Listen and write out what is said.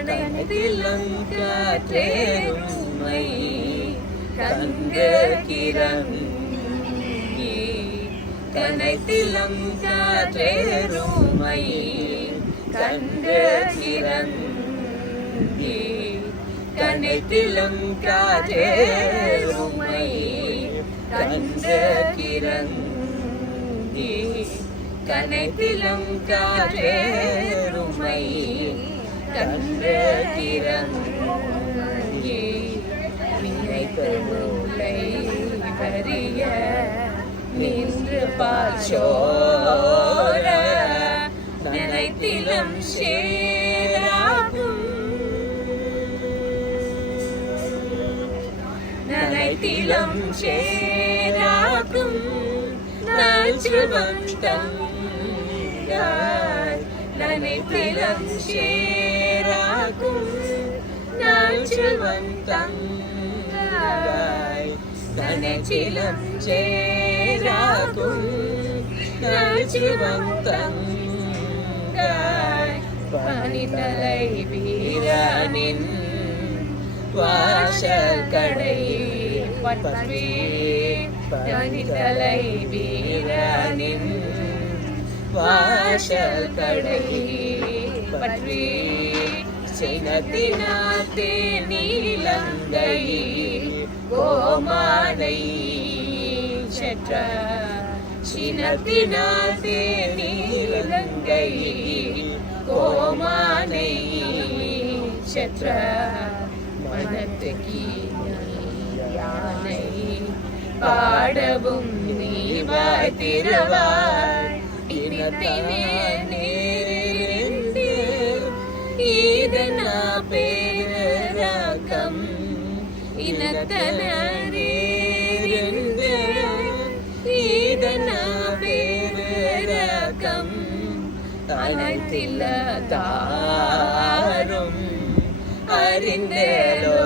அனைத்திலங்காற்றேருமை கண்க கிறங்கி கனைத்திலங்காற்றேருமை கண்க கிறங்கி கனைத்திலங்காற்றேருமை கண்க கிறங்கி கனைத்திலங்காற்றேருமை கண்ட கிறங்கி நினைத்த நூலை வரிய நின்று பாச்சோர நினைத்திலம் சேராகும் நினைத்திலம் சேராகும் நாச்சுவந்தம் நினைத்திலம் சேராகும் நாச்சுவந்தங்காய் நினைத்திலம் சேராகும் நாச்சுவந்தங்காய் பனித்தலை வீரனின் வாசல் கடை பற்றி பனித்தலை வீரனின் வாசல் கடை பற்றி சினத்தினாத்தே நீலங்கை கோமானை செற்ற சினத்தினாத்தே நீலங்கை கோமானை செற்ற மனத்துக்கு யானை பாடவும் நீ வாய்த்திருவாய் இனத்தினே நேரிருந்து இதனா பேரகம் இனத்தனரிருந்து இதனா பேரகம் அனைத்தில்ல தாரும் அறிந்தேலோ